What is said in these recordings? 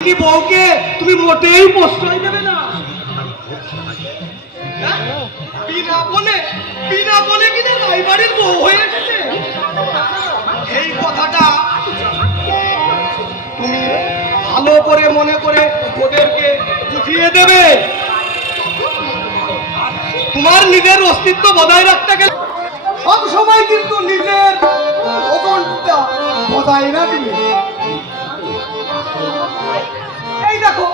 কি বউকে তুমি মোটেই প্রশ্রয় দেবে না। বিনা বলে কিনা রাইবাড়ির বউ হয়ে এসেছে। এই কথাটা তুমি ভালো করে মনে করে ওদেরকে বুঝিয়ে দেবে। তোমার নিজের অস্তিত্ব বজায় রাখতে গেলে সব সময় কিন্তু নিজের ওজনটা বজায় রাখবে। এই দেখো,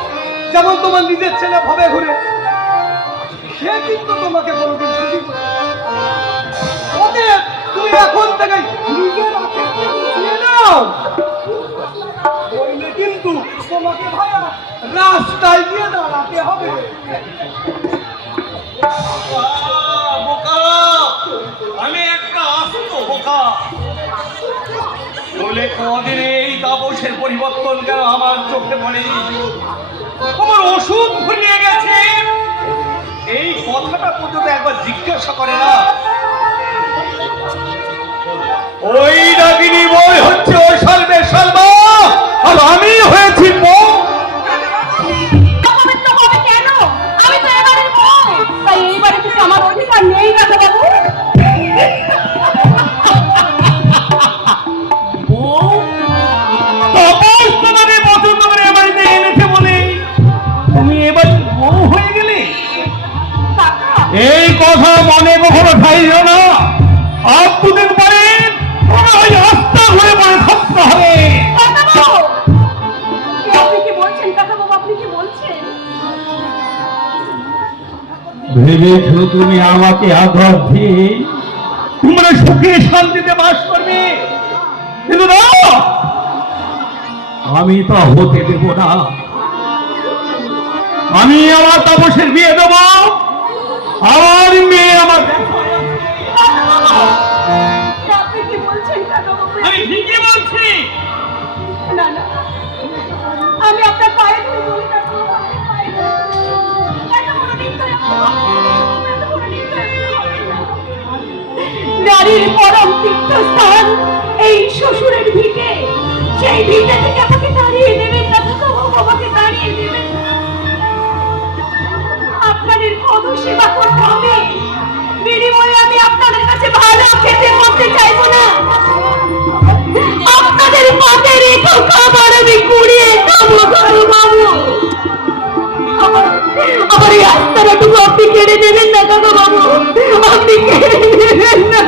যেমন তোমার নিজের ছেলে ভাবে ঘুরে, সে কিন্তু তোমাকে কোনোদিন খুশি করে ওদের তুমি এখন থেকে নিজের আত্মকে বুঝিয়ে নাও, বললে কিন্তু তোমাকে ভাইয়া রাস্তায় গিয়ে দাঁড়াতে হবে। আমি একটা আস্ত বোকা বলে কোনদিন এই তাপসের পরিবর্তন কেন আমার চোখে পড়েনি? আমার ওষুধ ভুলিয়ে গেছে এই কথাটা পর্যন্ত একবার জিজ্ঞাসা করে না। ওই ডাকিনি বই হচ্ছে ওই সালবে সালমা, আর আমি হয়েছি বউ। আমার অধিকার নেই কাকা বাবু। এই কথা মনে কখনো খাইও না। আর দুদিন পরে রাস্তা ঘুরে পড়ে থাকতে হবে। আপনি কি বলছেন কাকা বাবু? আপনি কি বলছেন? ভেবেছ তুমি আমাকে আঘাত দিয়ে তোমরা সুখে শান্তিতে বাস করবে, কিন্তু না, আমি তা হতে দেব না। আমি আমার তাপসের বিয়ে দেব, আমার মেয়ে আমার। আপনি কি বলছেন কাকা বাবু? আমি ঠিকই বলছি। না না, আমি আপনার পায়ে ধরে বলি কাকা বাবু, আপনি পায়ে ধরে এত বড় নির্দয়, এত বড় নির্দয় হবে না। নারীর পরম তীর্থস্থান এই শ্বশুরের ভিটে, সেই ভিটে থেকে আমাকে তাড়িয়ে দেবেন না কাকা বাবু, আমাকে তাড়িয়ে দেবেন না। আপনাদের কত সেবা করতে হবে, বিনিময়ে আমি আপনাদের কাছে ভালো খেতে করতে চাইবো না। আপনাদের পাতের একটু খাবার আমি কুড়িয়ে খাবো কাকা বাবু। আমার এই আস্তানাটুকু আপনি কেড়ে নেবেন না কাকা বাবু, আপনি কেড়ে নেবেন না।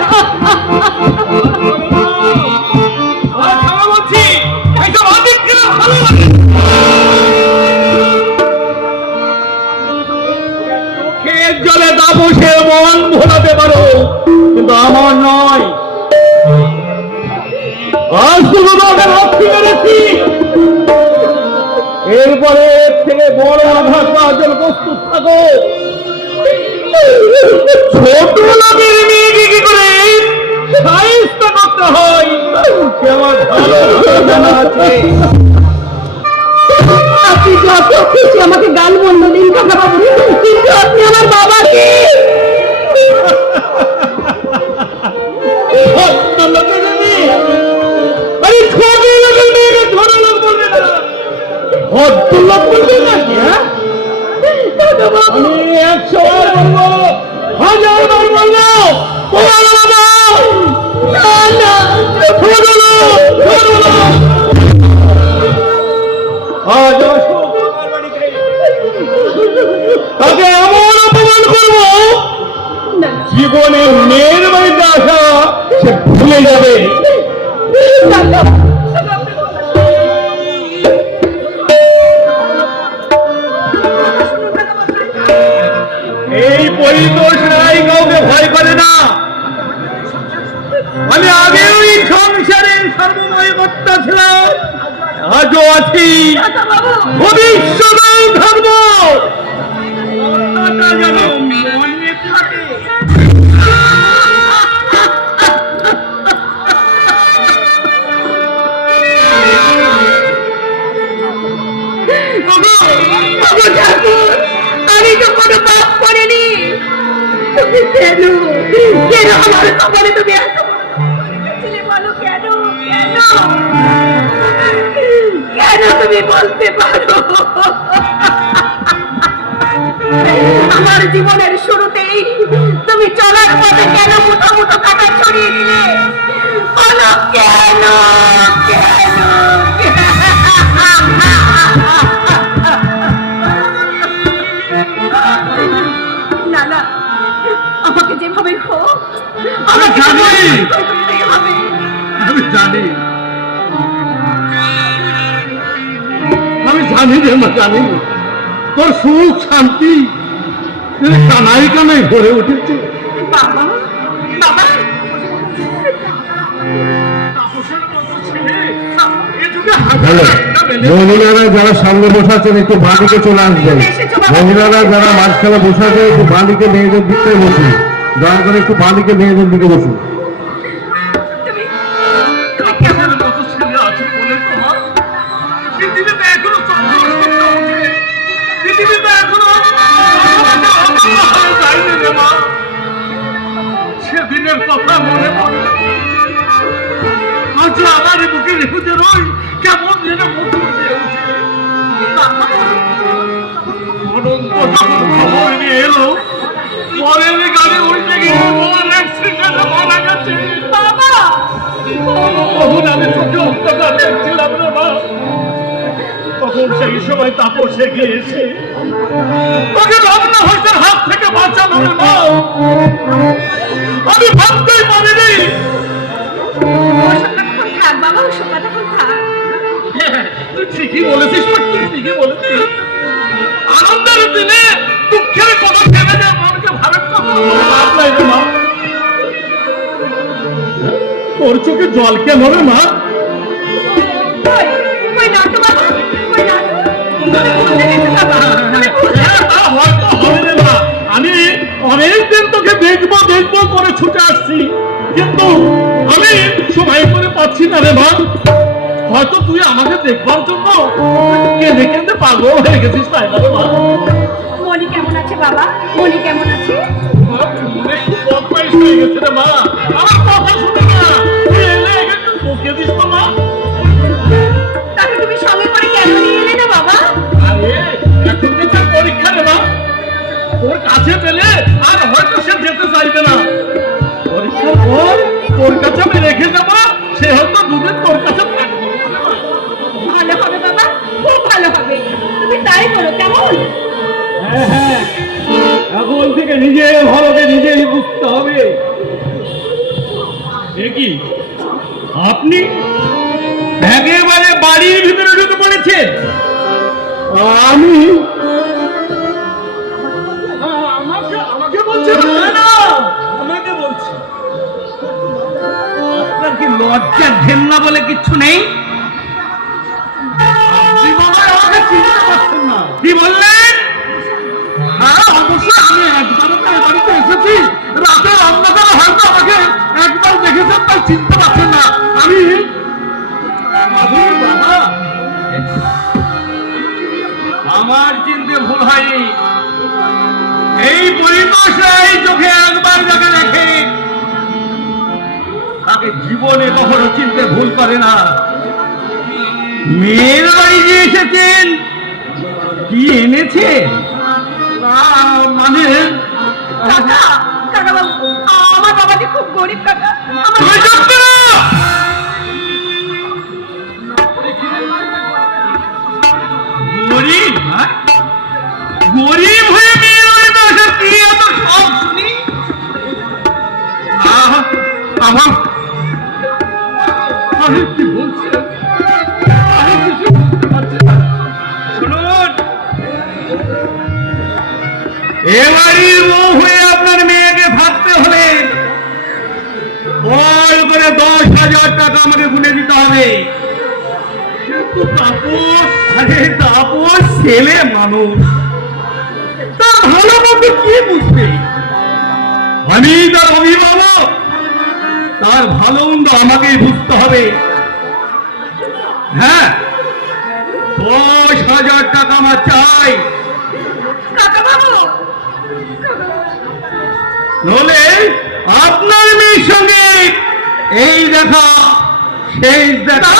জলে তাপসের মন ভোলাতে পারো, কিন্তু আমার নয়। আজ শুধু রক্ষী মেরেছি, এরপরে এর থেকে বড় আঘাত পাওয়ার জন্য প্রস্তুত থাকো। ছোট লোকের মেয়েকে কি করে সাহিত্য করতে হয় সে আমার ভালো জানা আছে। আপনি যত খুশি আমাকে গাল বন্ধ দিন কাকা বাবু, কিন্তু আপনি আমার বাবাকে ভদ্রলোক বলবেন নাকি? হ্যাঁ, আমি 100 বার বলবো, 1000 বার বলবো, তাকে এমন অপমান করবো জীবনে মেয়ের বাড়িতে আসা সে ভুলে যাবে। এই পরিতোষ রায় কাউকে ভয় করে না। আমি আগেও এই সংসারের সর্বময় কর্তা ছিলাম, আজও আছি, ভবিষ্যতেও থাকবো। যেন মনে থাকে। আমি তো কোনো পাপ করিনি, তুমি কেন কেন আমার কপালে তুমি এত বলো কেন কেন কেন কেন তুমি বলতে পারো? আমার জীবনের শুরুতেই তুমি চলার পথে কেন মুঠো মুঠো কাটা ছড়িয়ে দিলে? বলো কেন? কেন? না না, আমাকে যেভাবে হোক আমি জানি। হবে। আমি জানি, আমি জানি রে মা, জানি তোর সুখ শান্তি কানাই কানাই ভরে উঠেছে। বাবা, বাবা, মহিলারা যারা সামনে বসে আছেন একটু বাঁদিকে চলে আসবেন। মহিলারা যারা মাঝখানে বসে আছেন একটু বাঁদিকে মেয়েদের দিকে বসুন। দয়া করে একটু বাঁদিকে মেয়েদের দিকে বসুন। তুমি কাপুরের মতো ছেলে আছে বলে তো মা, পৃথিবীতে এখনো চন্দ্র আছে, পৃথিবীতে এখনো যায়নি রে মা। সেদিনের কথা মনে পড়ে আজ আমার বুকের হুদের ওই কেমন যেন মুখ ফুটে ওঠে। অনন্ত যখন খবর নিয়ে এলো পরের গাড়ি উল্টে গিয়ে বড় অ্যাক্সিডেন্টে মারা গেছে। বাবা, তখন আমি চোখে অন্ধকার দেখছিলাম রে মা। তখন সেই সময় তাপসে গিয়েছে তোকে লগ্ন হইতের হাত থেকে বাঁচানো রে মা। আমি ভাবতেই পারিনি। ওসব কথা থাক বাবা, ওসব কথা থাক। তুই ঠিকই বলেছিস, তুই ঠিকই বলেছিস। আনন্দের দিনে দুঃখের কথা ভেবে যে মনকে ভালো লাভ নাই রে মা। তোর চোখে জল কেন রে মা? ওই নাটু বাবা, ওই নাটু, তুমি ভুলে গেছো বাবা, তুমি ভুলে হ্যাঁ, তা হয়তো হবে রে মা। আমি অনেকদিন তোকে দেখবো দেখবো করে ছুটে আসছি, কিন্তু আমি সময় করে পাচ্ছি না রে মা। হয়তো তুই আমাকে দেখবার জন্য কেঁদে কেঁদে পাগল হয়ে গেছিস, তাই না রে মা? মনি কেমন আছে বাবা? মনি কেমন আছে? একটু বদমাইশ হয়ে গেছে রে মা। আমার কথা শুনে না, তুই এলে একটু বকে দিস তো মা। তাকে তুমি সঙ্গে করে কেন নিয়ে এলে না বাবা? আরে এখন যে তার পরীক্ষা রে মা, ওর কাছে পেলে আর হয়তো সে যেতে চাইবে না। পরীক্ষার পর তোর কাছে আমি রেখে যাবো, সে হয়তো দুদিন তোর কাছে থাকবে। ভালো হবে বাবা, খুব ভালো হবে, তুমি তাই করো কেমন? হ্যাঁ হ্যাঁ, এখন থেকে নিজের ভালোকে নিজেই বুঝতে হবে। দেখি আপনি একেবারে বাড়ির ভিতরে ঢুকে পড়েছেন। আমি আমাকে বলছেন? না, আমাকে বলছি। আপনার কি লজ্জা ঘেন্না বলে কিচ্ছু নেই? আপনি বাবা আমাকে চিনতে পারছেন না। কি বললেন? হ্যাঁ অবশ্যই, আমি একবারও তো এ বাড়িতে এসেছি। রাতের অন্ধকারে হয়তো আমাকে একবার দেখেছেন, তাই চিনতে পারছেন না। আমি বাবা, আমার চিনতে ভুল হয়নি। এই পরিবেশে চোখে একবার যাকে দেখে তাকে জীবনে কখনো চিনতে ভুল করে না। মেয়ের বাড়ি যে এসেছেন, কি এনেছে? মানে কাকা, কাকা বাবু, আমার বাবা যে খুব গরিব কাকা। তুই চুপ করো। গরিব? হ্যাঁ? গরিব হয়ে মেয়ের বাড়িতে আসার কি এত সব শুনি? আমার আমি কি বলছি? আমি কিছু বুঝতে পারছি না। শুনুন, এ বাড়ির বউ হয়ে আপনার মেয়েকে থাকতে হলে বল করে 10,000 টাকা আমাকে গুনে দিতে হবে। কিন্তু তাপস, আরে তাপস ছেলে মানুষ, তার ভালো মন্দ কি বুঝবে? আমি তার অভিভাবক, তার ভালো মন্দ আমাকেই বুঝতে হবে। হ্যাঁ, 10,000 টাকা আমার চাই, কাকা বাবু, নলে আপনার মেয়ের সঙ্গে এই দেখা, সেই দেখা।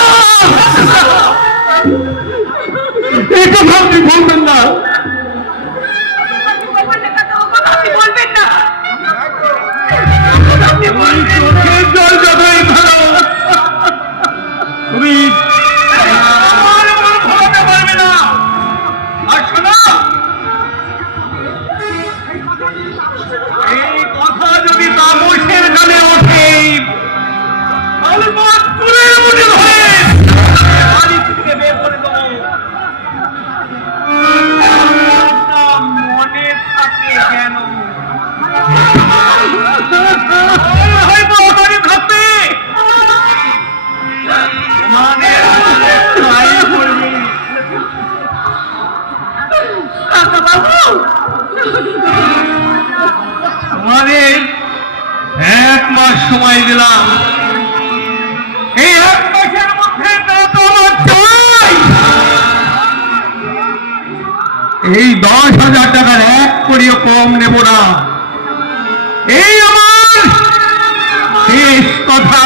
এই কথা আপনি বলবেন না। আপনি বলবেন না কাকা, ও কথা আপনি বলবেন না। চোখের জল যতই ভালো, তুমি আমার মন ভোলাতে পারবে না। আর শোনো, এই কথা যদি তাপসের কানে ওঠে তাহলে তোমার চুলের মুঠি ধরে বাড়ি থেকে বের করে দেবো। মনে থাকে কেন হয়তো আমারই থাকবে মানে করবে। তোমাদের 1 মাস সময় দিলাম, এই 1 মাসের মধ্যে তো আমার চাই এই 10,000 টাকার 1 কড়িও কম নেব না। এই আমার শেষ কথা।